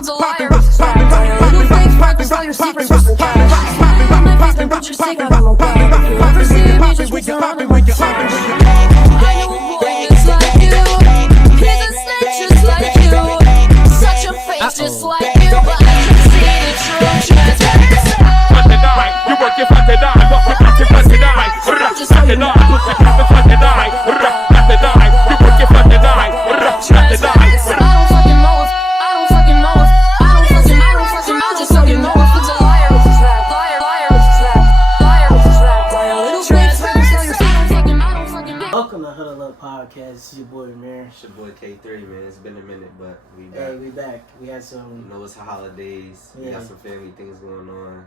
who's a liar, who's a trap. Little fake practice, all your secrets are cash. Smile on my face, then put your secret on my back. If you ever see me, just pretend I'm like trash. I know a boy that's like you. He's a snake just like you. Such a face just like you, but I can see the true transparency. You work your fat to die, but you got your fat to die. Just fat to die, pussy keep the fat to die. Fat to die, you work your fat to die. Fat to die. I don't fucking know if, I don't fucking know if, I just fucking know if it's a liar, it's a trap. Liar, it's a trap. Liar, it's a trap. Liar, little transparency. I don't fucking know. Welcome to Huddle Up Podcast. It's your boy Amir. It's your boy K3, man. It's been a minute, but we back. Hey, we back. We had some. You know, it's the holidays. We got some family things going on.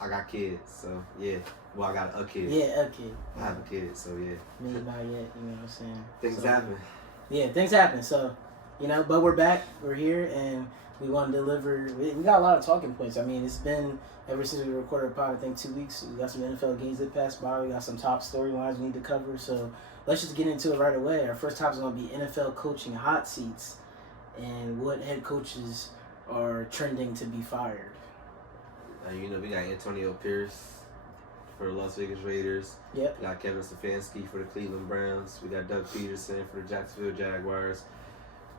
I got kids, so yeah. Well, I got a kid. Yeah, a kid. I have a kid, so yeah. Me not yet, you know what I'm saying? Things happen. Yeah, things happen. So, but we're back. We're here, and we want to deliver. We got a lot of talking points. I mean, it's been, ever since we recorded a pod, I think 2 weeks. We got some NFL games that passed by. We got some top storylines we need to cover. So, let's just get into it right away. Our first topic is going to be NFL coaching hot seats and what head coaches are trending to be fired. We got Antonio Pierce for the Las Vegas Raiders. Yep. We got Kevin Stefanski for the Cleveland Browns. We got Doug Peterson for the Jacksonville Jaguars.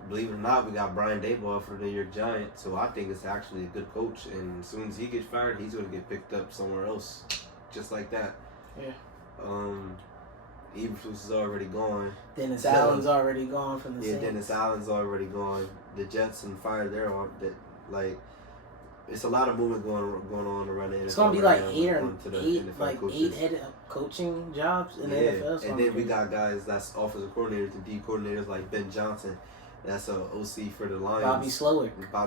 Believe it or not, we got Brian Daboll for the New York Giants. So I think it's actually a good coach. And as soon as he gets fired, he's going to get picked up somewhere else. Just like that. Yeah. Eberflus is already gone. Dennis Allen's already gone from the Saints. Dennis Allen's already gone. The Jets and fired their arm. It's a lot of movement going on around the NFL. It's gonna be like eight coaches. head coaching jobs in the NFL. And then we got guys that's offensive coordinators and D coordinators like Ben Johnson. That's a OC for the Lions. Bobby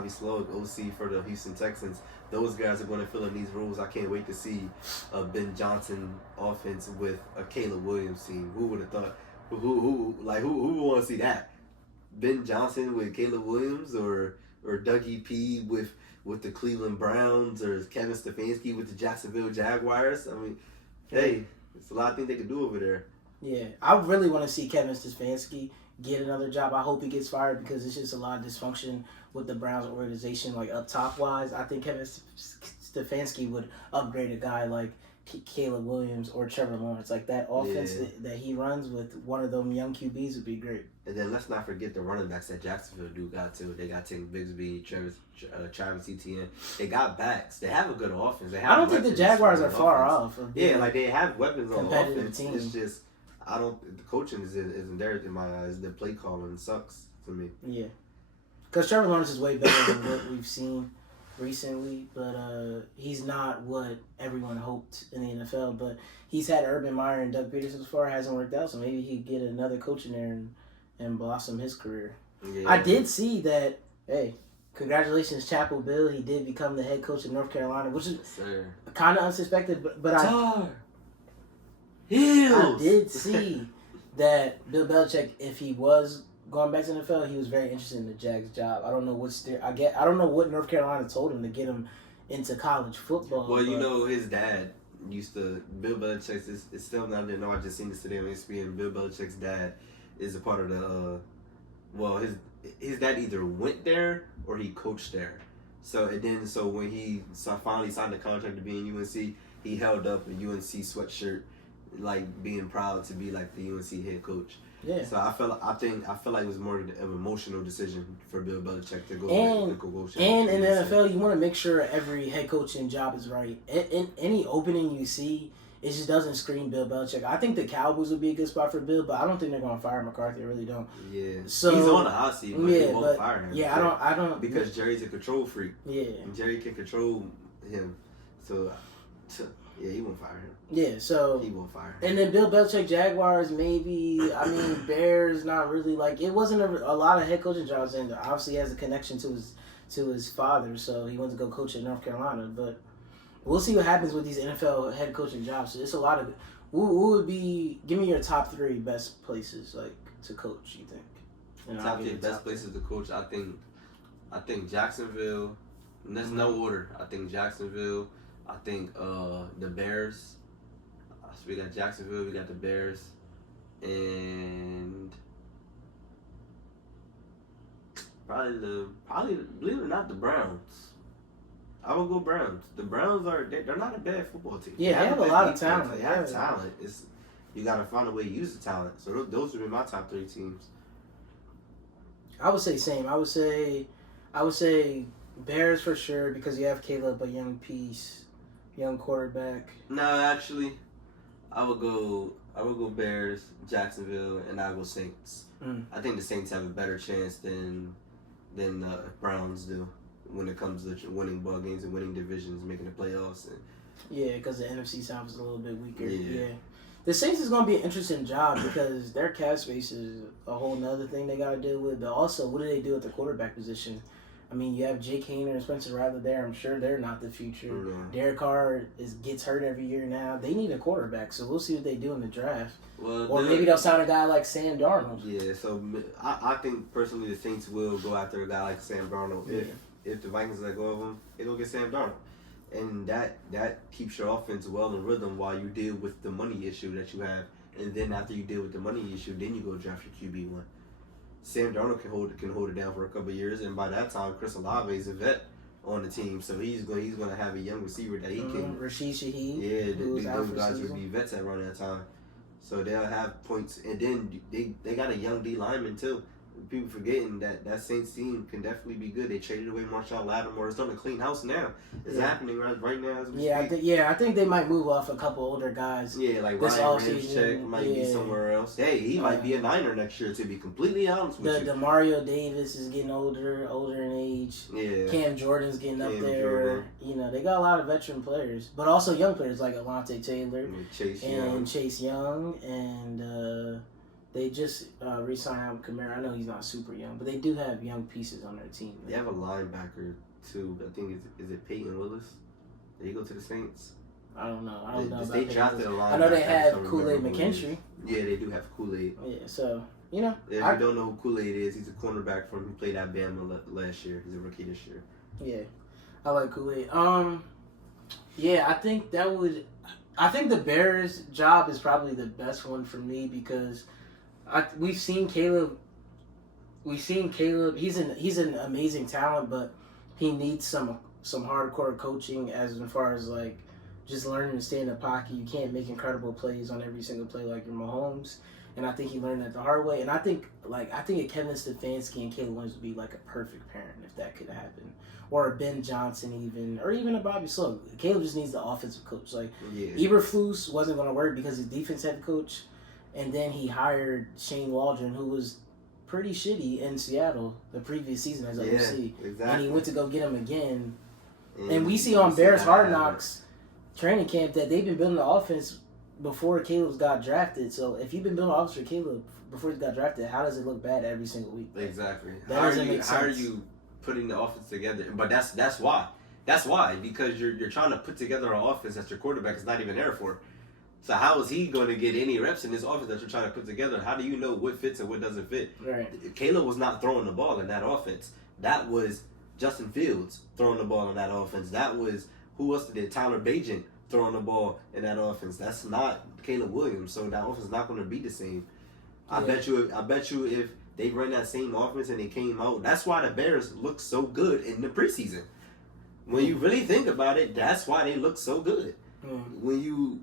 Slowick, OC for the Houston Texans. Those guys are going to fill in these roles. I can't wait to see a Ben Johnson offense with a Caleb Williams team. Who would have thought? Who would want to see that? Ben Johnson with Caleb Williams or Dougie P with the Cleveland Browns or Kevin Stefanski with the Jacksonville Jaguars. I mean, hey, it's a lot of things they could do over there. Yeah, I really want to see Kevin Stefanski get another job. I hope he gets fired because it's just a lot of dysfunction with the Browns organization, like up top wise. I think Kevin Stefanski would upgrade a guy like Caleb Williams or Trevor Lawrence. Like that offense that he runs with one of them young QBs would be great. And then let's not forget the running backs that Jacksonville got too. They got Tank Bigsby, Travis Etienne. They got backs. They have a good offense. I don't think the Jaguars are far off. Yeah, like they have weapons on offense. Team. It's just the coaching isn't there in my eyes. The play calling sucks to me. Yeah, because Trevor Lawrence is way better than what we've seen recently, but he's not what everyone hoped in the NFL. But he's had Urban Meyer and Doug Peterson so far. It hasn't worked out, so maybe he could get another coach in there and blossom his career. Yeah. I did see that. Hey, congratulations, Chapel Bill. He did become the head coach of North Carolina, which is kind of unsuspected. But I did see that Bill Belichick, if he was going back to the NFL, he was very interested in the Jags job. I don't know I don't know what North Carolina told him to get him into college football. Well, his dad used to. Bill Belichick's. It's still not there. No, I just seen this today on ESPN. Bill Belichick's dad is a part of the. His dad either went there or he coached there. So when he finally signed the contract to be in UNC, he held up a UNC sweatshirt, like being proud to be like the UNC head coach. Yeah. So I feel like it was more of an emotional decision for Bill Belichick to go. And in the NFL, you want to make sure every head coaching job is right. In any opening you see, it just doesn't scream Bill Belichick. I think the Cowboys would be a good spot for Bill, but I don't think they're going to fire McCarthy. I really don't. Yeah. So he's on the hot seat, but they won't fire him. Yeah, I don't. Because Jerry's a control freak. Yeah. And Jerry can control him. So yeah, he won't fire him. Yeah, so he won't fire him. And then Bill Belichick, Jaguars, maybe. I mean, Bears, not really. Like, it wasn't a lot of head coaching jobs in there. Obviously, he has a connection to his father, so he went to go coach in North Carolina. But we'll see what happens with these NFL head coaching jobs. So it's a lot of. Who would be? Give me your top 3 best places to coach. You think? Top 3 best places to coach. I think Jacksonville. And there's no order. I think Jacksonville. I think the Bears. So we got Jacksonville, we got the Bears, and Probably believe it or not, the Browns. I would go Browns. The Browns they're not a bad football team. Yeah, they have a lot of talent. They have talent. You got to find a way to use the talent. So those would be my top 3 teams. I would say same. I would say Bears for sure because you have Caleb, a young piece, young quarterback. No, actually, I would go Bears, Jacksonville, and I go Saints. I think the Saints have a better chance than the Browns do when it comes to winning ball games and winning divisions, making the playoffs. Yeah, because the NFC South is a little bit weaker. Yeah. The Saints is going to be an interesting job because their cap space is a whole nother thing they got to deal with. But also, what do they do at the quarterback position? I mean, you have Jake Hayner and Spencer Rattler there. I'm sure they're not the future. Mm-hmm. Derek Carr gets hurt every year now. They need a quarterback, so we'll see what they do in the draft. Well, or maybe they'll sign a guy like Sam Darnold. Yeah, so I think personally the Saints will go after a guy like Sam Darnold. If the Vikings let go of him, they'll get Sam Darnold. And that keeps your offense well in rhythm while you deal with the money issue that you have. And then after you deal with the money issue, then you go draft your QB1. Sam Darnold can hold it down for a couple of years, and by that time, Chris Olave is a vet on the team, so he's going to have a young receiver that he can. Rashid Shaheed. Yeah, those guys would be vets around that time, so they'll have points, and then they got a young D lineman too. People forgetting that Saints team can definitely be good. They traded away Marshall Lattimore. It's starting to clean house now. It's happening right now as we speak. I think they might move off a couple older guys. Yeah, like Ryan Ramczyk might be somewhere else. Hey, he might be a Niner next year, to be completely honest with you. Mario Davis is getting older in age. Yeah. Cam Jordan's getting up there. You know, they got a lot of veteran players, but also young players like Alontae Taylor Chase Young, and they just re-signed Kamara. I know he's not super young, but they do have young pieces on their team. They have a linebacker too. I think is it Peyton Willis? Did he go to the Saints? I don't know. They drafted a linebacker. I know they have Kool-Aid McKinstry. Yeah, they do have Kool-Aid. Yeah, so you know. If you don't know who Kool-Aid is, he's a cornerback who played at Bama last year. He's a rookie this year. Yeah, I like Kool-Aid. Yeah, I think the Bears' job is probably the best one for me because. We've seen Caleb. He's an amazing talent, but he needs some hardcore coaching as far as like just learning to stay in the pocket. You can't make incredible plays on every single play like your Mahomes, and I think he learned that the hard way. And I think a Kevin Stefanski and Caleb Williams would be like a perfect parent if that could happen, or a Ben Johnson or even a Bobby Slow. Caleb just needs the offensive coach. Like Eberflus wasn't going to work because he's defense head coach. And then he hired Shane Waldron, who was pretty shitty in Seattle the previous season as OC. Exactly. And he went to go get him again. And we see on Bears Hard Knocks training camp that they've been building the offense before Caleb got drafted. So if you've been building the offense for Caleb before he got drafted, how does it look bad every single week? Exactly. That doesn't make sense. How are you putting the offense together? But that's why. That's why. Because you're trying to put together an offense that your quarterback is not even there for. So how is he going to get any reps in this offense that you're trying to put together? How do you know what fits and what doesn't fit? Right. Caleb was not throwing the ball in that offense. That was Justin Fields throwing the ball in that offense. That was, who else did it? Tyler Bagent throwing the ball in that offense. That's not Caleb Williams. So that offense is not going to be the same. Yeah. I bet you if they ran that same offense and they came out, that's why the Bears look so good in the preseason. When you really think about it, that's why they look so good. When you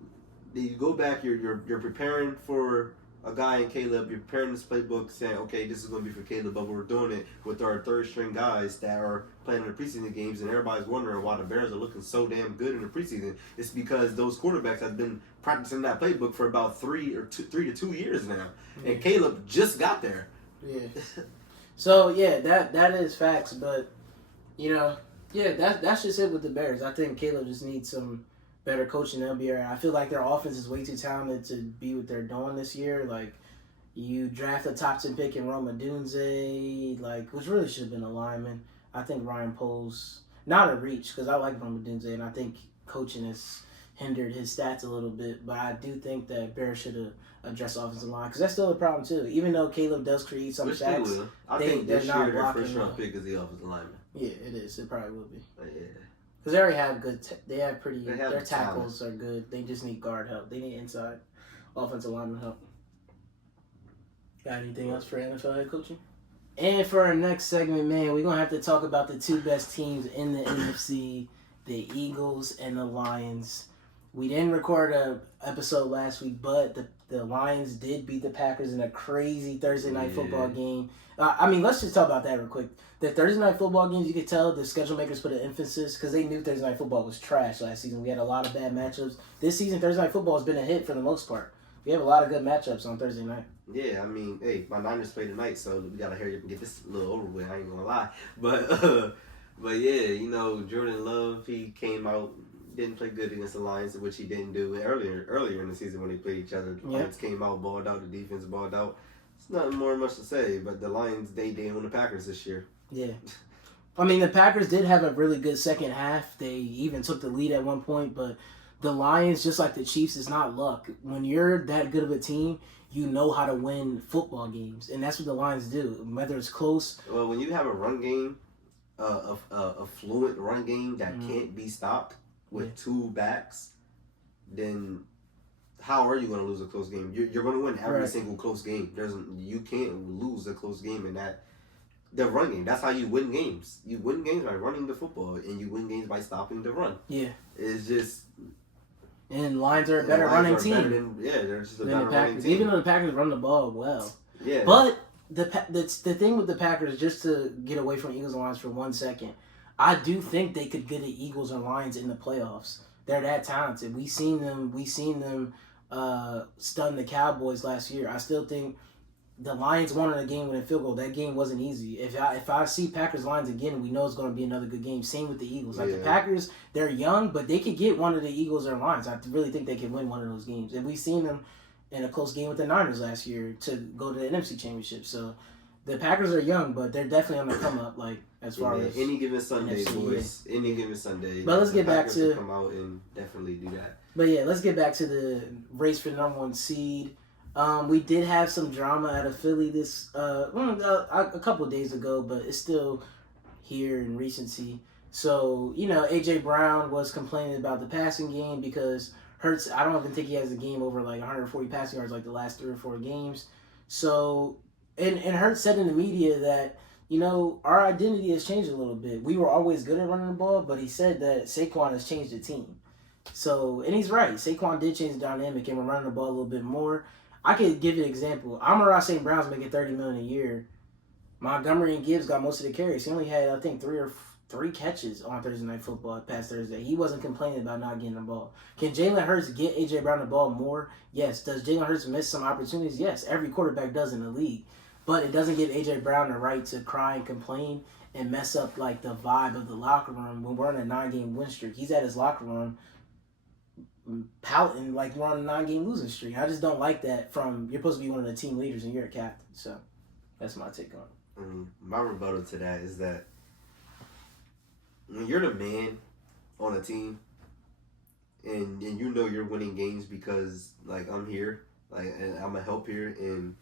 go back, you're preparing for a guy in Caleb, you're preparing this playbook saying, okay, this is going to be for Caleb, but we're doing it with our third string guys that are playing in the preseason games, and everybody's wondering why the Bears are looking so damn good in the preseason. It's because those quarterbacks have been practicing that playbook for about 3 to 2 years now, and Caleb just got there. Yeah. So yeah, that is facts, but you know, yeah, that's just it with the Bears. I think Caleb just needs some better coaching. They'll be all right. I feel like their offense is way too talented to be what they're doing this year. Like, you draft a top 10 pick in Roma Dunze, which really should have been a lineman. I think Ryan Poles, not a reach, because I like Roma Dunze, and I think coaching has hindered his stats a little bit, but I do think that Bears should have addressed offensive line, because that's still a problem too. Even though Caleb does create some sacks, I think this year their first round pick is the offensive lineman. Yeah, it is. It probably will be. Yeah. Because they already have good. Their tackles are good. They just need guard help. They need inside offensive lineman help. Got anything else for NFL head coaching? And for our next segment, man, we're going to have to talk about the two best teams in the NFC, the Eagles and the Lions. We didn't record an episode last week, but the Lions did beat the Packers in a crazy Thursday night football game. Let's just talk about that real quick. The Thursday night football games, you could tell the schedule makers put an emphasis because they knew Thursday night football was trash last season. We had a lot of bad matchups. This season, Thursday night football has been a hit for the most part. We have a lot of good matchups on Thursday night. Yeah, hey, my Niners play tonight, so we gotta hurry up and get this a little over with. I ain't gonna lie, but yeah, Jordan Love, he came out, didn't play good against the Lions, which he didn't do earlier in the season when they played each other. The Lions came out, balled out, the defense balled out. It's nothing more much to say, but the Lions, they own the Packers this year. Yeah. The Packers did have a really good second half. They even took the lead at one point, but the Lions, just like the Chiefs, is not luck. When you're that good of a team, you know how to win football games, and that's what the Lions do, whether it's close. Well, when you have a run game, a fluent run game that can't be stopped with two backs, then how are you going to lose a close game? You're going to win every single close game. You can't lose a close game in that. The run game. That's how you win games. You win games by running the football, and you win games by stopping the run. Yeah. It's just... And Lions are a better running team. They're just a better running team. Even though the Packers run the ball well. Yeah. But the thing with the Packers, just to get away from Eagles and Lions for 1 second, I do think they could get the Eagles and Lions in the playoffs. They're that talented. We seen them stun the Cowboys last year. I still think the Lions won a game with a field goal. That game wasn't easy. If I see Packers Lions again, we know it's going to be another good game. Same with the Eagles. The Packers, they're young, but they could get one of the Eagles or Lions. I really think they could win one of those games. And we've seen them in a close game with the Niners last year to go to the NFC Championship. So the Packers are young, but they're definitely on the come up. As far as any given Sunday, boys. Any given Sunday. But let's get back to come out and definitely do that. But yeah, let's get back to the race for the number 1 seed. We did have some drama out of Philly a couple of days ago, but it's still here in recency. So, A.J. Brown was complaining about the passing game because Hurts, I don't even think he has a game over 140 passing yards the last 3 or 4 games. So, and Hurts said in the media that, our identity has changed a little bit. We were always good at running the ball, but he said that Saquon has changed the team. So, and he's right. Saquon did change the dynamic and we're running the ball a little bit more. I could give you an example. Amon-Ra St. Brown's making $30 million a year. Montgomery and Gibbs got most of the carries. He only had, I think, 3 catches on Thursday Night Football past Thursday. He wasn't complaining about not getting the ball. Can Jalen Hurts get A.J. Brown the ball more? Yes. Does Jalen Hurts miss some opportunities? Yes. Every quarterback does in the league. But it doesn't give A.J. Brown the right to cry and complain and mess up the vibe of the locker room when we're on a 9-game win streak. He's at his locker room pouting we're on a 9-game losing streak. I just don't like that you're supposed to be one of the team leaders and you're a captain. So that's my take on it. My rebuttal to that is that when you're the man on a team and you're winning games because I'm here, and I'm gonna help here, and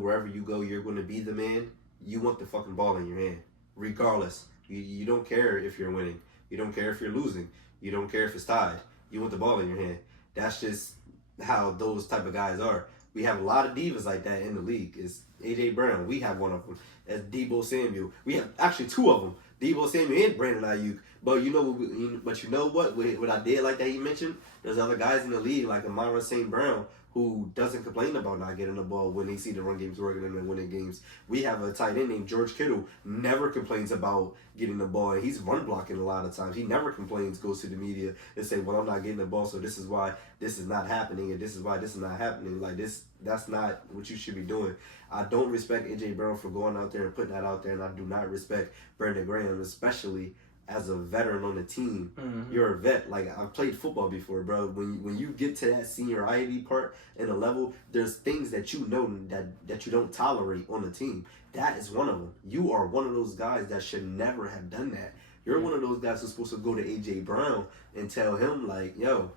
wherever you go you're gonna be the man, you want the fucking ball in your hand. Regardless. You don't care if you're winning. You don't care if you're losing. You don't care if it's tied. You want the ball in your hand. That's just how those type of guys are. We have a lot of divas like that in the league. It's A.J. Brown. We have one of them. That's Deebo Samuel. We have actually 2 of them. Deebo Samuel and Brandon Ayuk. But you know what? What I did like that he mentioned, there's other guys in the league like Amon-Ra St. Brown who doesn't complain about not getting the ball when they see the run games working and winning games. We have a tight end named George Kittle, never complains about getting the ball, and he's run blocking a lot of times. He never complains, goes to the media and say, well, I'm not getting the ball, so this is why this is not happening, and this is why this is not happening. That's not what you should be doing. I don't respect A.J. Brown for going out there and putting that out there, and I do not respect Brandon Graham, especially as a veteran on the team. Mm-hmm. You're a vet. I've played football before, bro. When you get to that seniority part and a level, there's things that you know that you don't tolerate on the team. That is one of them. You are one of those guys that should never have done that. You're one of those guys who's supposed to go to A.J. Brown and tell him, yo,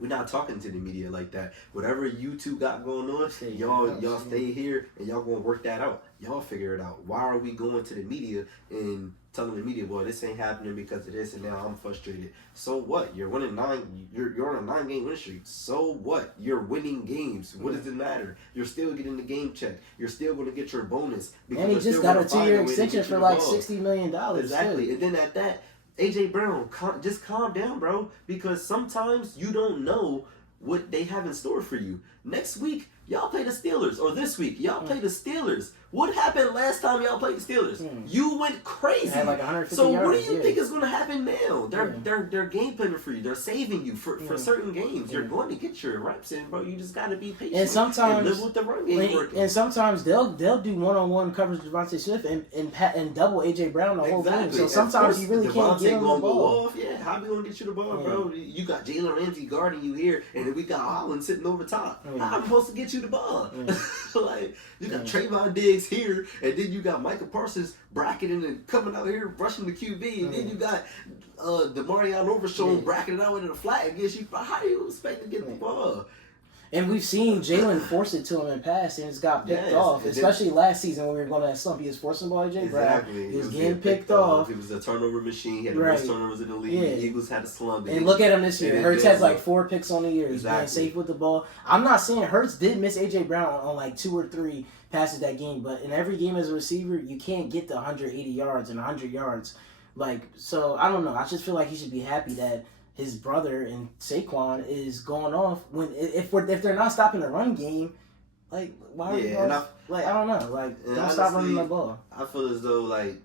We're not talking to the media like that. Whatever you two got going on, y'all stay here and y'all gonna work that out. Y'all figure it out. Why are we going to the media and telling the media, boy, this ain't happening because of this, and now I'm frustrated. So what? You're winning 9. You're on a 9-game win streak. So what? You're winning games. What does it matter? You're still getting the game check. You're still going to get your bonus. And he just got a 2-year extension for like $60 million. Exactly. And then at that, AJ Brown, just calm down, bro, because sometimes you don't know what they have in store for you. Next week, y'all play the Steelers, or this week, y'all play the Steelers. What happened last time y'all played the Steelers? You went crazy. Had like 150 so yards, what do you think is going to happen now? They're game planning for you. They're saving you for certain games. You're going to get your reps in, bro. You just got to be patient. And sometimes and live with the run game working. And sometimes they'll do one-on-one coverage with Devontae Smith and double AJ Brown the whole game. So sometimes you really can't get him the ball. Go off. Yeah, how we gonna get you the ball, bro? You got Jalen Ramsey guarding you here, and then we got Holland sitting over top. How am I supposed to get you the ball? Like you got Trayvon Diggs here, and then you got Micah Parsons bracketing and coming out here rushing the QB, and then you got DeMarion Overshown bracketing out into the flat against you. How do you expect to get the ball? And we've seen Jalen force it to him in past, and it's got picked off. Especially last season when we were going to that slump. He was forcing the ball to AJ Brown. He was getting picked off. He was a turnover machine. He had the most turnovers in the league. The Eagles had a slump. And look at him this year. Hurts has like 4 picks on the year. He's playing safe with the ball. I'm not saying Hurts did miss AJ Brown on like 2 or 3 passes that game, but in every game as a receiver, you can't get the 180 yards and 100 yards. So I don't know. I just feel like he should be happy that his brother and Saquon is going off if they're not stopping the run game. Like why? Are you I don't know. Like don't stop running the ball. I feel as though like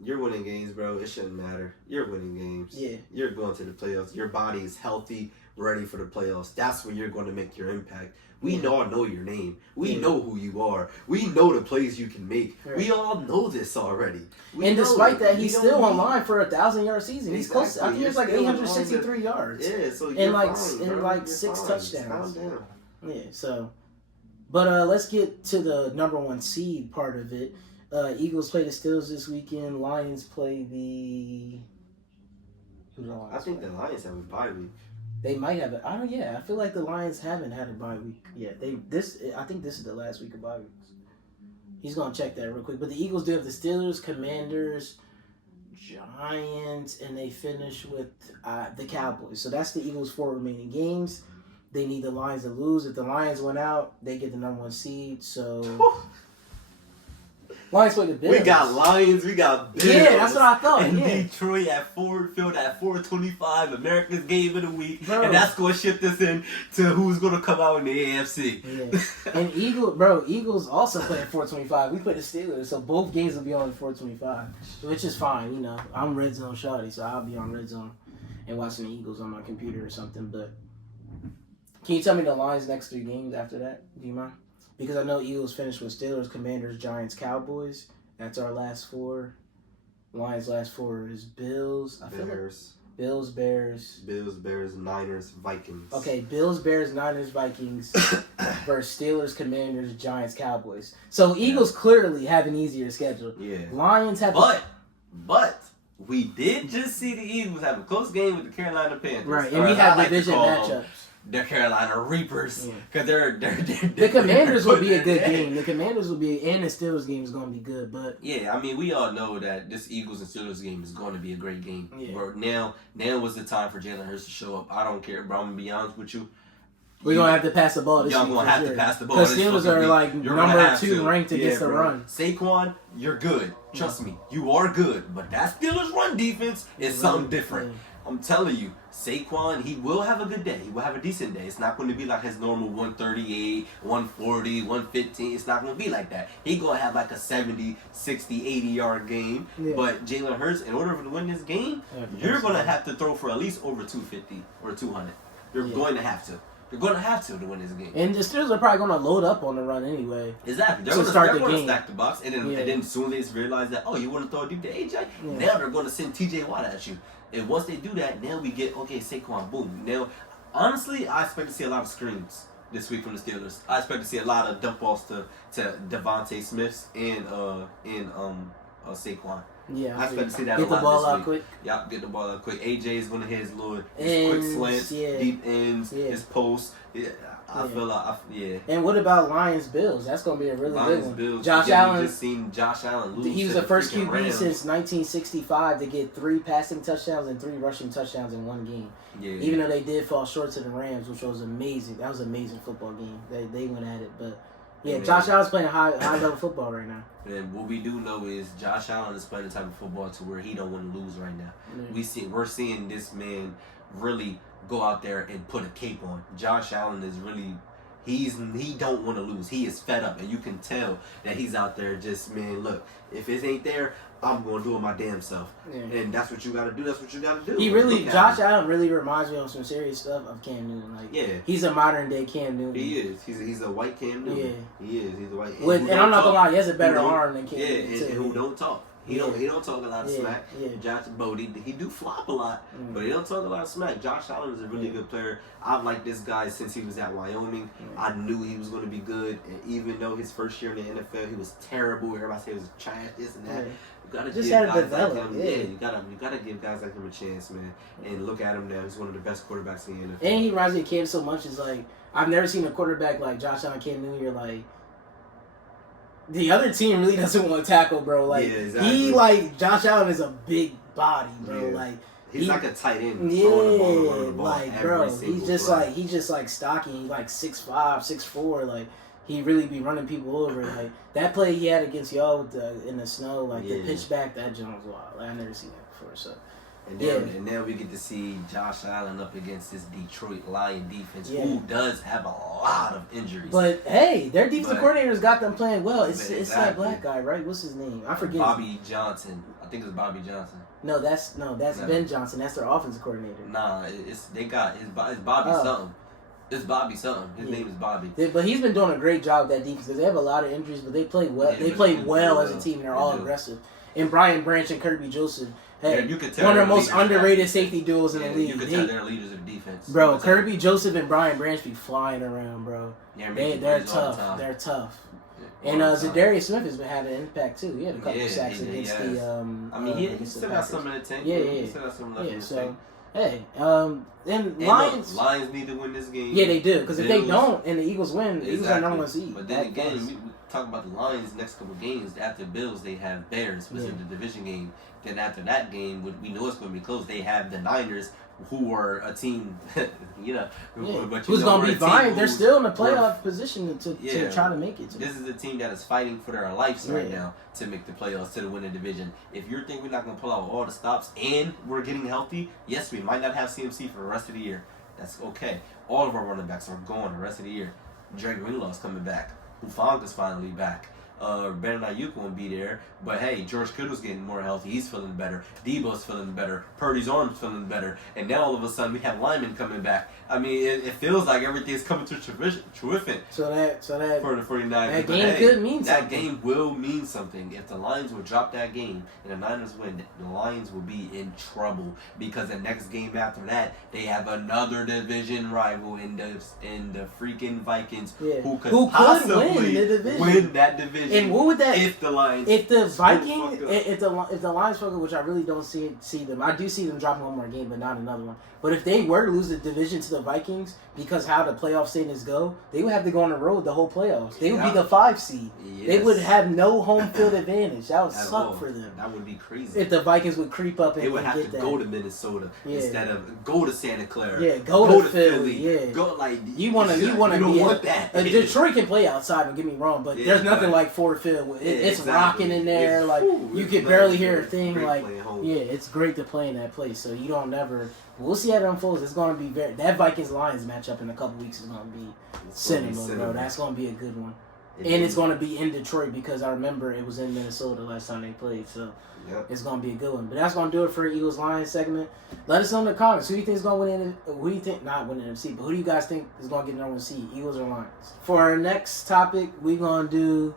you're winning games, bro. It shouldn't matter. You're winning games. Yeah. You're going to the playoffs. Your body is healthy, ready for the playoffs. That's when you're going to make your impact. We all know your name. We know who you are. We know the plays you can make. Right. We all know this already. Despite that, he's still on line for a 1,000-yard season. He's close. I think it's like 863 yards. Yeah, so and you're 6 touchdowns. Calm down. Yeah. So, but let's get to the number 1 seed part of it. Eagles play the Steelers this weekend. Lions play the. Who do the Lions I think the Lions have a bye week. They might have it. I feel like the Lions haven't had a bye week yet. I think this is the last week of bye weeks. He's gonna check that real quick. But the Eagles do have the Steelers, Commanders, Giants, and they finish with the Cowboys. So that's the Eagles' 4 remaining games. They need the Lions to lose. If the Lions went out, they get the number 1 seed. So Lions play the Bills. We got Lions, we got Bills. Yeah, that's what I thought. And Detroit at Ford Field at 4:25, America's game of the week. Bro. And that's going to shift us in to who's going to come out in the AFC. Yeah. And Eagles also play at 4:25. We play the Steelers, so both games will be on at 4:25, which is fine. You know, I'm Red Zone shawty, so I'll be on Red Zone and watching the Eagles on my computer or something. But can you tell me the Lions' next 3 games after that? Do you mind? Because I know Eagles finished with Steelers, Commanders, Giants, Cowboys. That's our last 4. Lions' last 4 is Bills. Bills, Bears, Niners, Vikings. Okay, Bills, Bears, Niners, Vikings versus Steelers, Commanders, Giants, Cowboys. So Eagles clearly have an easier schedule. Yeah. Lions have... But we did just see the Eagles have a close game with the Carolina Panthers. Right, and we have division matchups. The Carolina Reapers, because they're the Commanders will be a good game. The Commanders will be, and the Steelers game is going to be good. But yeah, I mean, we all know that this Eagles and Steelers game is going to be a great game. Yeah. But now was the time for Jalen Hurts to show up. I don't care, bro. I'm gonna be honest with you. We're gonna have to pass the ball this week. Y'all gonna have to pass the ball. Because Steelers are like number 2 ranked against the run. Saquon, you're good. Trust me, you are good. But that Steelers run defense is something different. Yeah. I'm telling you, Saquon, he will have a good day. He will have a decent day. It's not going to be like his normal 138, 140, 115. It's not going to be like that. He's going to have like a 70, 60, 80-yard game. Yeah. But Jalen Hurts, in order to win this game, you're going to have to throw for at least over 250 or 200. You're going to have to. You're going to have to win this game. And the Steelers are probably going to load up on the run anyway. Exactly. They're going to stack the box. And then soon they realize that, you want to throw deep to AJ? Yeah. Now they're going to send TJ Watt at you. And once they do that, now we get, Saquon, boom. Now, honestly, I expect to see a lot of screens this week from the Steelers. I expect to see a lot of dump balls to Devontae Smiths and Saquon. Yeah, I expect to see that get a lot the ball this out week. quick. Yep, get the ball out quick. AJ is gonna hit his Ends, quick slants, deep ends, his posts. Yeah, I feel like And what about Lions Bills? That's gonna be a really good one. Bills. Josh Allen. We just seen Josh Allen lose. He was the first QB Rams. since 1965 to get 3 passing touchdowns and 3 rushing touchdowns in one game. Yeah. Even though they did fall short to the Rams, which was amazing. That was an amazing football game. They went at it, but yeah, Josh Allen's playing high level football right now. And what we do know is Josh Allen is playing the type of football to where he don't want to lose right now. Yeah. We're seeing this man really go out there and put a cape on. Josh Allen is really he don't want to lose. He is fed up, and you can tell that he's out there just, man, look, if it ain't there, I'm going to do it my damn self. Yeah. And that's what you got to do. That's what you got to do. He really, Josh Allen really reminds me of some serious stuff of Cam Newton. Like, he's a modern day Cam Newton. He is. He's a white Cam Newton. Yeah. He is. He's a white. And I'm not gonna lie, he has a better arm than Cam Newton. Yeah, and who don't talk. He don't talk a lot of smack. Yeah. Josh Bodie, he do flop a lot, but he don't talk a lot of smack. Josh Allen is a really good player. I've liked this guy since he was at Wyoming. I knew he was going to be good, and even though his first year in the NFL, he was terrible. Everybody said he was trash, this and that. You gotta just give guys like him. You gotta give guys like him a chance, man. And look at him now; he's one of the best quarterbacks in the NFL. And he reminds me of Cam so much. It's like I've never seen a quarterback like Josh Allen, Cam Newton. You're like. The other team really doesn't want to tackle, bro. Like he, Josh Allen is a big body, bro. Like he's like a tight end. Like bro, he's just like stocky. He's like 6'5", 6'4". Like he really be running people over. Like that play he had against y'all with in the snow, like the pitch back, that jump was wild. Like, I never seen that before. So. And then we get to see Josh Allen up against this Detroit Lion defense, who does have a lot of injuries. But hey, their defensive coordinators got them playing well. It's that black guy, right? What's his name? I forget. Bobby Johnson. I think it's Bobby Johnson. No, that's Ben Johnson. That's their offensive coordinator. Nah, it's Bobby something. It's Bobby something. His name is Bobby. But he's been doing a great job with that defense because they have a lot of injuries, but they play well. They play well as a team, and they're all aggressive. And Brian Branch and Kirby Joseph. Hey, you could tell one of the most underrated safety duos in the league. You could tell they're leaders of defense. Bro, Kirby Joseph and Brian Branch be flying around, bro. Yeah, they're tough. They're tough. And Zadarius Smith has been having an impact too. He had a couple sacks against the. I mean, he still got some in the tank. He still got some left in the tank. Hey, and Lions. Lions need to win this game. Yeah, they do. Because if they don't, and the Eagles win, the Eagles are number 1 seed. But then again, we talk about the Lions next couple games. After Bills, they have Bears, which is the division game. Then after that game, we know it's going to be close. They have the Niners, who are a team, who's going to be fine. They're still in the playoff position to try to make it. This is a team that is fighting for their lives right now to make the playoffs, to win the division. If you think we're not going to pull out all the stops and we're getting healthy, yes, we might not have CMC for the rest of the year. That's okay. All of our running backs are gone the rest of the year. Dre Greenlaw's coming back. Hufanga's finally back. Ben Ayuk won't be there, but hey, George Kittle's getting more healthy. He's feeling better. Debo's feeling better. Purdy's arm's feeling better. And now all of a sudden we have Lyman coming back. I mean, it feels like everything's coming to fruition. So that for the 49ers. That game could mean something. That game will mean something. If the Lions would drop that game and the Niners win, the Lions will be in trouble because the next game after that they have another division rival in the freaking Vikings who could possibly win that division. And what would that if the Lions if the Lions fuck up, which I really don't see them. I do see them dropping one more game, but not another one. But if they were to lose the division to the Vikings, because how the playoff standings go, they would have to go on the road the whole playoffs. They would be the 5 seed. Yes. They would have no home field advantage. That would suck for them. That would be crazy. If the Vikings would creep up and they would have get to go to Minnesota instead of go to Santa Clara. Yeah, go to Philly. Yeah, go you want to don't want that. Detroit can play outside. Don't get me wrong, but there's nothing like Ford Field. It's rocking in there. You could barely hear a thing. It's great to play in that place. So you don't never. We'll see how it unfolds. It's going to be that Vikings-Lions matchup in a couple weeks is going to be cinema, bro. That's going to be a good one. And it's going to be in Detroit because I remember it was in Minnesota last time they played. So it's going to be a good one. But that's going to do it for Eagles Lions segment. Let us know in the comments. Who do you think is going to win? Who do you think not winning NFC? But who do you guys think is going to get number 1 seed? Eagles or Lions? For our next topic, we're going to do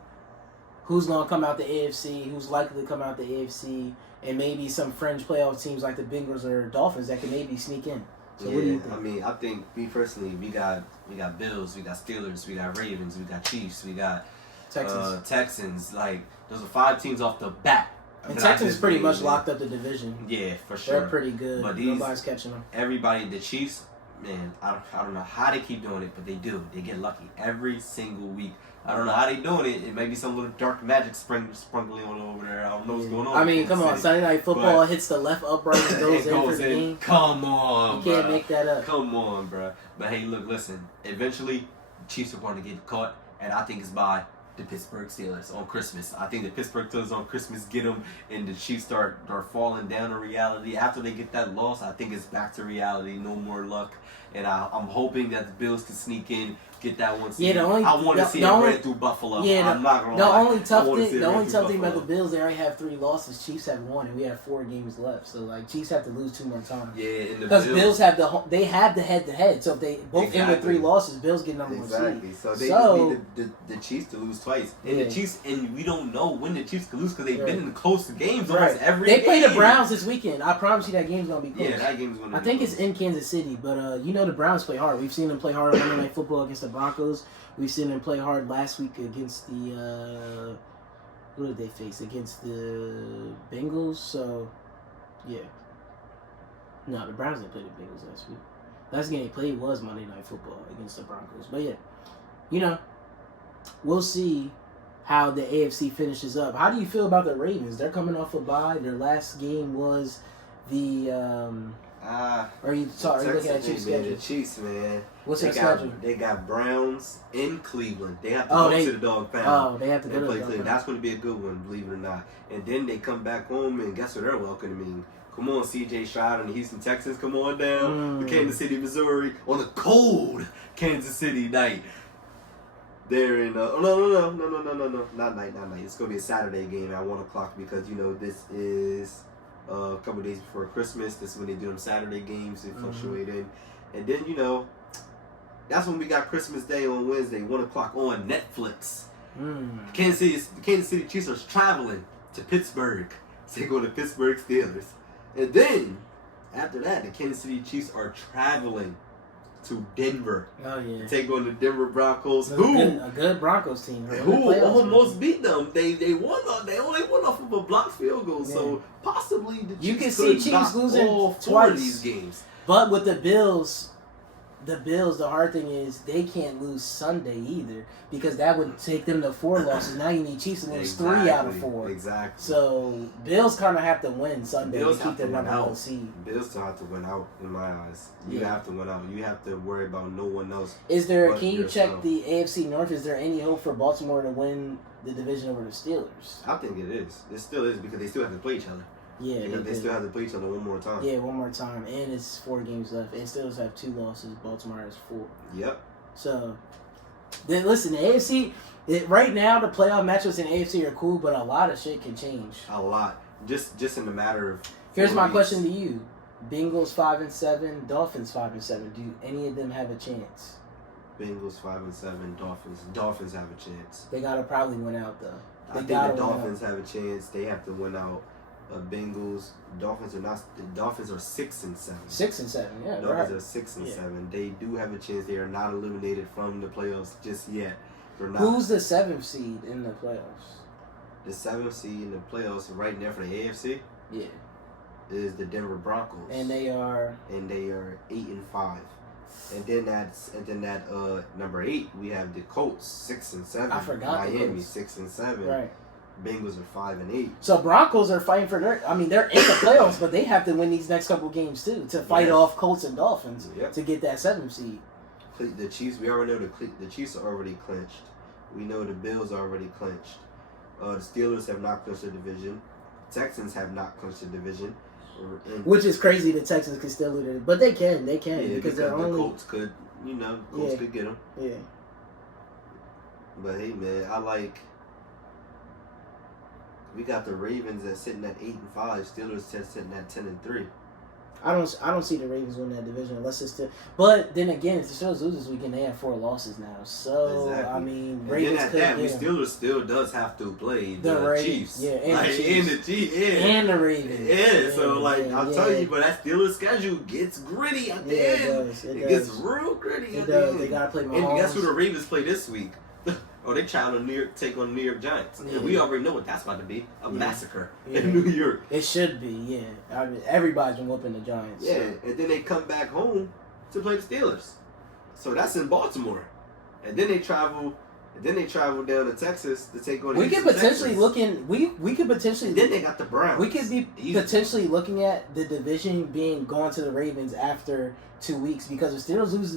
who's going to come out the AFC, who's likely to come out the AFC, and maybe some fringe playoff teams like the Bengals or Dolphins that can maybe sneak in. So what do you think? I mean, I think me personally, we got Bills, we got Steelers, we got Ravens, we got Chiefs, we got Texans. Like those are 5 teams off the bat And Texans pretty much locked up the division. Yeah, for sure. They're pretty good. But nobody's catching them. Everybody, the Chiefs, man, I don't know how they keep doing it, but they do. They get lucky every single week. I don't know how they doing it. It may be some little dark magic sprinkling on over there. I don't know what's going on. I mean, come on. Sunday Night Football hits the left upright and goes in for the game. Come on, you can't make that up. Come on, bro. But hey, look, listen. Eventually, Chiefs are going to get caught, and I think it's by the Pittsburgh Steelers on Christmas. I think the Pittsburgh Steelers on Christmas get them, and the Chiefs start falling down to reality. After they get that loss, I think it's back to reality. No more luck. And I'm hoping that the Bills can sneak in, get that one seed. Yeah, I want to see it ran through Buffalo. Yeah, I'm not gonna lie. The only tough thing about the Bills, they already have 3 losses. Chiefs have 1, and we have 4 games left. So like, Chiefs have to lose 2 more times. Yeah, and because Bills have the head-to-head. So if they both end with 3 losses, Bills get number 1 seed. Exactly. So they just need the Chiefs to lose twice. And the Chiefs, and we don't know when the Chiefs can lose because they've been in close games almost every game. They play the Browns this weekend. I promise you that game's gonna be close. Yeah, that game's gonna. I think it's in Kansas City, but you know the Browns play hard. We've seen them play hard on Monday Night Football against the Broncos. We've seen them play hard last week against the who did they face? Against the Bengals. So, yeah. No, the Browns didn't play the Bengals last week. Last game they played was Monday Night Football against the Broncos. But yeah, you know, we'll see how the AFC finishes up. How do you feel about the Ravens? They're coming off a bye. Their last game was the are you looking at Chiefs schedule? The Chiefs, man. What's their schedule? They got Browns in Cleveland. They have to go to the Dog Pound. Oh, they have to go to play Cleveland. That's going to be a good one, believe it or not. And then they come back home, and guess what they're welcoming? Come on, C.J. Stroud and the Houston Texans. Come on down to Kansas City, Missouri on a cold Kansas City night. They're in no, not night. It's going to be a Saturday game at 1:00 because, you know, this is a couple days before Christmas. This is when they do them Saturday games. They fluctuate in. And then, you know, that's when we got Christmas Day on Wednesday, 1:00 on Netflix. Kansas City Chiefs are traveling to Pittsburgh. So they go to Pittsburgh Steelers. And then, after that, the Kansas City Chiefs are traveling to Denver. Oh, yeah. Take on the Denver Broncos. A good Broncos team. Who almost beat them. They only won off of a blocked field goal. Yeah. So, possibly the Chiefs you can see Chiefs losing all 4 twice of these games. But with the Bills, the hard thing is they can't lose Sunday either because that would take them to 4 losses. Now you need Chiefs to lose 3 out of 4. Exactly. So Bills kind of have to win Sunday to keep their number 1 seed. Bills still have to win out in my eyes. You have to win out. You have to worry about no one else. Can you check the AFC North? Is there any hope for Baltimore to win the division over the Steelers? I think it is. It still is because they still have to play each other. Yeah, they still have to play each other one more time. Yeah, one more time, and it's 4 games left. And Steelers have 2 losses. Baltimore has 4. Yep. So, then listen, the AFC right now the playoff matchups in the AFC are cool, but a lot of shit can change. A lot, just in the matter of. Here's my question to you: Bengals 5-7, Dolphins 5-7. Do any of them have a chance? Bengals 5-7, Dolphins have a chance. They gotta probably win out though. I think the Dolphins have a chance. They have to win out. Bengals, Dolphins are not. The Dolphins are 6-7. 6-7, yeah. Dolphins are 6-7. They do have a chance. They are not eliminated from the playoffs just yet. They're not. Who's the 7th seed in the playoffs? The 7th seed in the playoffs right now for the AFC. Yeah. Is the Denver Broncos. And they are 8-5. And then that number 8 we have the Colts 6-7. I forgot Miami 6-7. Right. Bengals are 5-8. So Broncos are fighting for they're in the playoffs, but they have to win these next couple games too to fight off Colts and Dolphins to get that 7th seed. The Chiefs, we already know the Chiefs are already clinched. We know the Bills are already clinched. The Steelers have not clinched the division. Texans have not clinched the division. Which is crazy. The Texans can still lose it, but they can because they're the only. Colts could, could get them. Yeah. But hey, man, we got the Ravens that's sitting at 8-5. Steelers sitting at 10-3. I don't see the Ravens win that division unless it's still. But then again, if the Steelers lose this weekend, they have 4 losses now. So exactly. I mean, and Ravens then could at that, get Steelers still does have to play the Chiefs. Yeah, and the Chiefs. And the Chiefs. Yeah. And the Ravens. Yeah, so I'll tell you, but that Steelers schedule gets gritty at the end. It does. It gets real gritty at the end. They gotta play Mahomes. And guess who the Ravens play this week? or they travel to New York, take on the New York Giants. Yeah. And we already know what that's about to be, a massacre in New York. It should be, yeah. I mean, everybody's been whooping the Giants. Yeah, so. and then they come back home to play the Steelers. So that's in Baltimore. And then they travel down to Texas to take on the We could potentially we could potentially then they got the Browns. We could be potentially looking at the division being going to the Ravens after 2 weeks, because if Steelers lose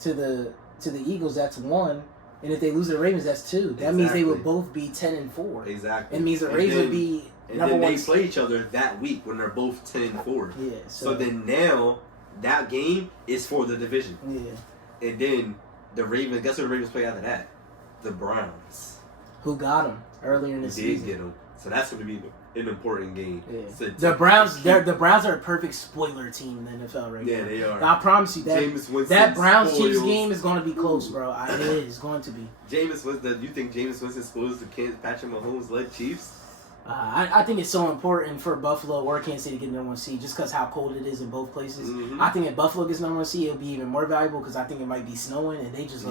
to the Eagles, that's 1, and if they lose the Ravens, that's 2. That means they would both be 10-4. Exactly. It means the Ravens would be number 1. And then they play each other that week when they're both 10-4. Yeah. So then now that game is for the division. Yeah. And then the Ravens. Guess who the Ravens play after that? The Browns. Who got them earlier in the season? Did get them. So that's going to be an important game. Yeah. So The Browns are a perfect spoiler team in the NFL right now. Yeah, they are. I promise you that Browns Chiefs game is going to be close, bro. It is going to be. You think Jameis Winston spoils the Patrick Mahomes led Chiefs? I think it's so important for Buffalo or Kansas City to get number 1 seed just because how cold it is in both places. Mm-hmm. I think if Buffalo gets number 1 seed, it'll be even more valuable because I think it might be snowing and they just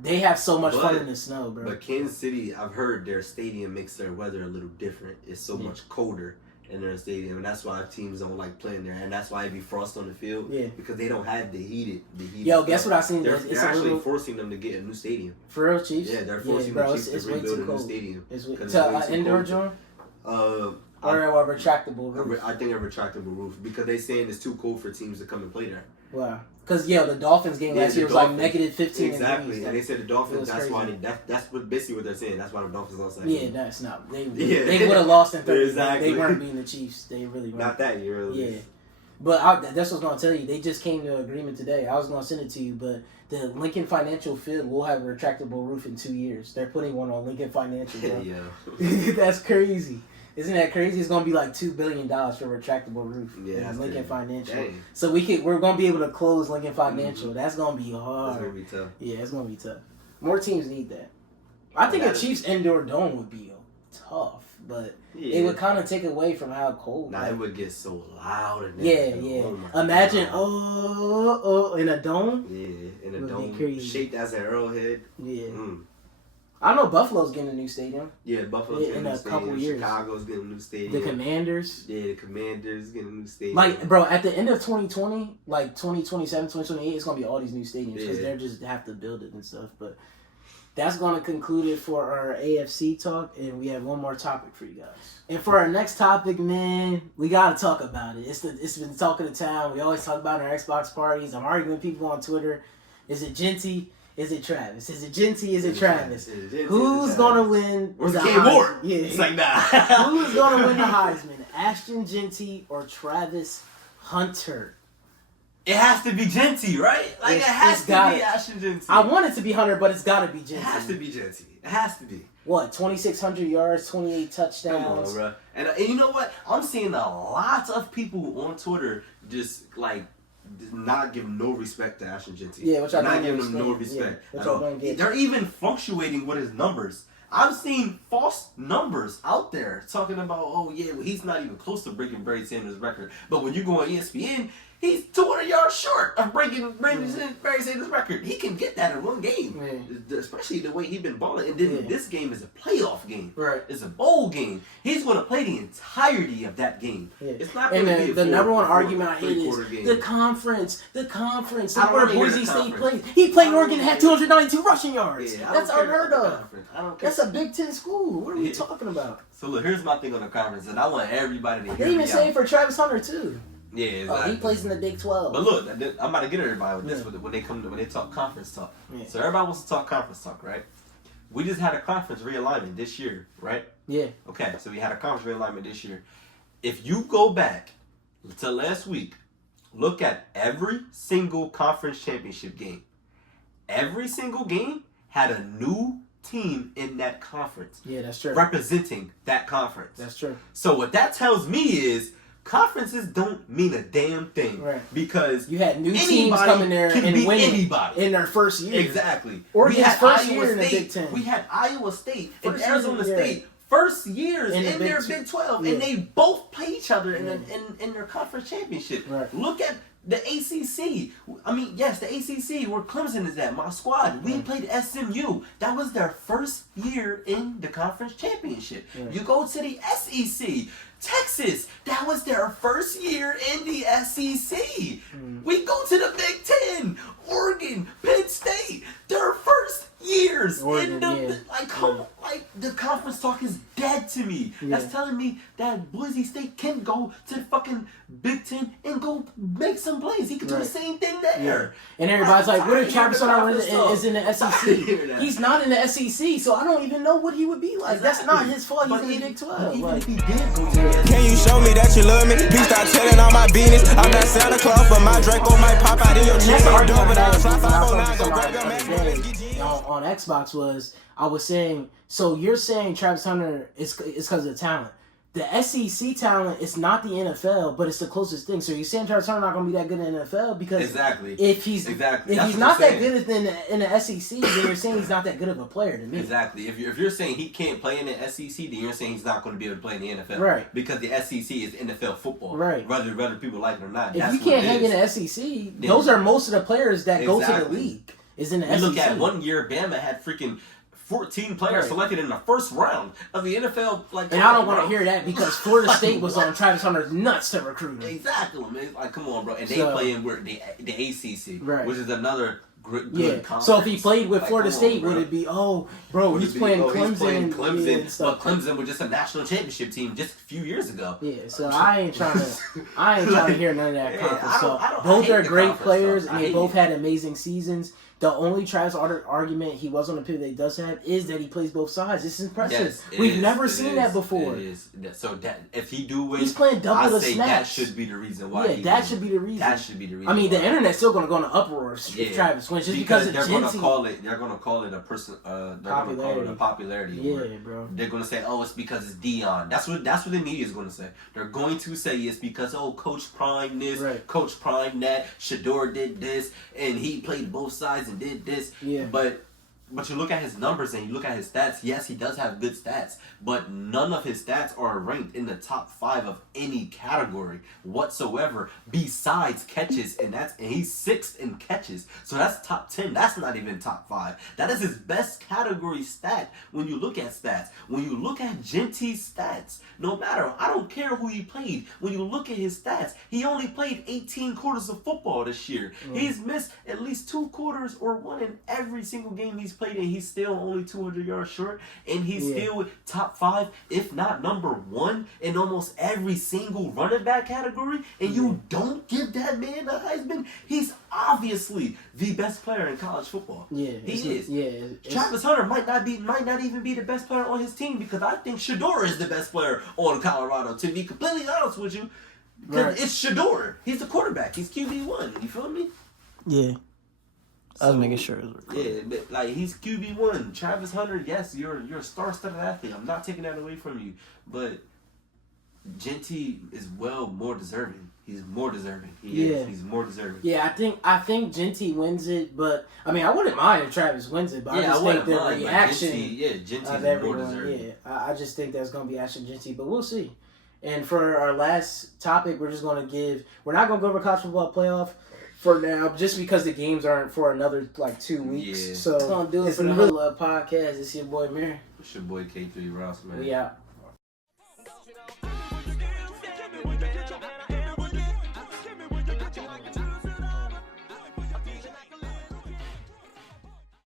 they have so much fun in the snow, bro. But Kansas City, I've heard their stadium makes their weather a little different. It's so much colder in their stadium, and that's why teams don't like playing there, and that's why it be frost on the field. Yeah, because they don't have the heated. Yo, guess what I seen? They're actually forcing them to get a new stadium. For real, Chiefs? Yeah, they're forcing the Chiefs to rebuild a new stadium. To indoor joint? Or a retractable roof? I think a retractable roof, because they saying it's too cold for teams to come and play there. Wow. Because, the Dolphins game last year was like negative 15 Exactly, degrees. and they said the Dolphins, that's why that's basically what they're saying. That's why the Dolphins lost that game. game. That's not. They would have lost in 30. Exactly. They weren't beating the Chiefs. They really weren't. Not that year, really. Yeah. But that's what I was going to tell you. They just came to an agreement today. I was going to send it to you, but the Lincoln Financial Field will have a retractable roof in 2 years. They're putting one on Lincoln Financial, bro. Yeah. That's crazy. Isn't that crazy? It's gonna be like $2 billion for a retractable roof. Yeah, in Lincoln Financial. Dang. So we're gonna be able to close Lincoln Financial. That's gonna be hard. That's gonna be tough. Yeah, it's gonna be tough. More teams need that. I think a Chiefs indoor dome would be tough, but it would kind of take away from how cold. It would get so loud. And yeah. Imagine in a dome. Yeah, in a dome shaped as an arrowhead. Yeah. I know Buffalo's getting a new stadium. Yeah, Buffalo's getting a new stadium. Couple years. Chicago's getting a new stadium. The Commanders. Yeah, the Commanders getting a new stadium. Like, bro, at the end of 2020, like 2027, 2028, it's going to be all these new stadiums because they're just have to build it and stuff. But that's going to conclude it for our AFC talk, and we have one more topic for you guys. And for our next topic, man, we got to talk about it. It's been the talk of the town. We always talk about our Xbox parties. I'm arguing with people on Twitter. Is it Genty? Is it Travis? Is it Genty? Is it Travis? Who's gonna win? Where's the keyboard? Yeah, it's like nah. Who's gonna win the Heisman? Ashton Genty or Travis Hunter? It has to be Genty, right? Like it has to be Ashton Genty. I want it to be Hunter, but it's gotta be Genty. It has to be Genty. It has to be. What? 2,600 yards, 28 touchdowns. Come on, bro. And you know what? I'm seeing a lot of people on Twitter just like not giving no respect to Ashton Genty. Yeah, which I not giving him no respect at all. They're even fluctuating with his numbers. I've seen false numbers out there talking about, well, he's not even close to breaking Barry Sanders' record. But when you go on ESPN, he's 200 yards short of breaking Barry Sanders' record. He can get that in one game, especially the way he's been balling. And then this game is a playoff game. Right. It's a bowl game. He's going to play the entirety of that game. Yeah. It's not going to be the number one argument I hate is the conference. Look where Boise State plays. He played Oregon and had 292 rushing yards. Yeah, that's unheard of. I don't care. That's a Big Ten school. What are we talking about? So look, here's my thing on the conference, and I want everybody to hear They even say it for Travis Hunter too. Yeah, exactly. He plays in the Big 12. But look, I'm about to get everybody with this when they talk conference talk. Yeah. So everybody wants to talk conference talk, right? We just had a conference realignment this year, right? Yeah. Okay, so we had a conference realignment this year. If you go back to last week, look at every single conference championship game. Every single game had a new team in that conference. Yeah, that's true. Representing that conference. That's true. So what that tells me is conferences don't mean a damn thing. Right. Because you had new teams coming there and win anybody in their first year. Exactly. Oregon's first year in the Big Ten. We had Iowa State and Arizona State first years in their Big 12, and they both play each other in their conference championship. Right. Look at The ACC. I mean, yes, the ACC, where Clemson is at, my squad. We played SMU. That was their first year in the conference championship. You go to the SEC. Texas, that was their first year in the SEC. We go to the Big Ten. Oregon, Penn State, their first years in the the conference talk is dead to me. That's telling me that Boise State can go to the fucking Big Ten and go make some plays. He can do the same thing there. And everybody's like, what if Travis Hunter is in the SEC? He's not in the SEC, so I don't even know what he would be like. That's not his fault. He's in the Big 12. Even if he did go to the SEC. Can you show me that you love me? Please stop telling all my business. I'm not Santa Claus, but my Draco might pop out in your chest. On Xbox was, I was saying, so you're saying Travis Hunter is because of the talent. The SEC talent is not the NFL, but it's the closest thing. So you're saying Travis Hunter not going to be that good in the NFL because if he's not that good in the SEC, then you're saying he's not that good of a player to me. Exactly. If you're saying he can't play in the SEC, then you're saying he's not going to be able to play in the NFL. Right. Because the SEC is NFL football. Right. Whether people like it or not. If you can't hang in the SEC, those are most of the players that go to the league. Is in the SEC. Look at 1 year, Bama had freaking 14 players selected in the first round of the NFL. And I don't want to hear that because Florida State was on Travis Hunter's nuts to recruit him. Exactly, man. Like, come on, bro. And they play in the ACC, which is another good conference. So if he played with Florida State, would it be, he's playing Clemson. But Clemson was just a national championship team just a few years ago. Yeah, so I ain't trying to hear none of that conference. So both are great players, and they both had amazing seasons. The only Travis argument he was on the pivot that he does have is that he plays both sides. This is impressive. Yes, We've never seen that before. It is. So that if he do win, he's playing double the snaps. That should be the reason why. Yeah, that should be the reason. That should be the reason. I mean, the internet's still going to go in an uproar if Travis wins, just because they're going to call it. They're going to call it a person. They're going to call it a popularity award. Yeah, bro. They're going to say, it's because it's Dion. That's what the media is going to say. They're going to say it's because Coach Prime this, Coach Prime that, Shador did this, and he played both sides and did this. Yeah. But you look at his numbers and you look at his stats. Yes, he does have good stats, but none of his stats are ranked in the top 5 of any category whatsoever besides catches, and he's 6th in catches. So that's top 10. That's not even top 5. That is his best category stat when you look at stats. When you look at Genty's stats, I don't care who he played. When you look at his stats, he only played 18 quarters of football this year. He's missed at least 2 quarters or one in every single game he's played, and he's still only 200 yards short, and he's still top 5, if not number 1 in almost every single running back category, and you don't give that man the Heisman. He's obviously the best player in college football. Yeah, he is. Yeah, Travis Hunter might not even be the best player on his team, because I think Shador is the best player on Colorado, to be completely honest with you. Because it's Shador. He's the quarterback. He's QB1. You feel me? Yeah. I was making sure it was recorded. Yeah, but he's QB1. Travis Hunter, yes, you're a star-studded athlete. I'm not taking that away from you. But Genty is more deserving. He's more deserving. He's more deserving. Yeah, I think Genty wins it, but I mean, I wouldn't mind if Travis wins it, but I just think the reaction Genty of everyone. Yeah, I just think there's gonna be action Genty, but we'll see. And for our last topic, we're not gonna go over college football playoff for now, just because the games aren't for another 2 weeks. So that's gonna do it for the whole podcast. It's your boy Mir. It's your boy K3 Ross, man. We out.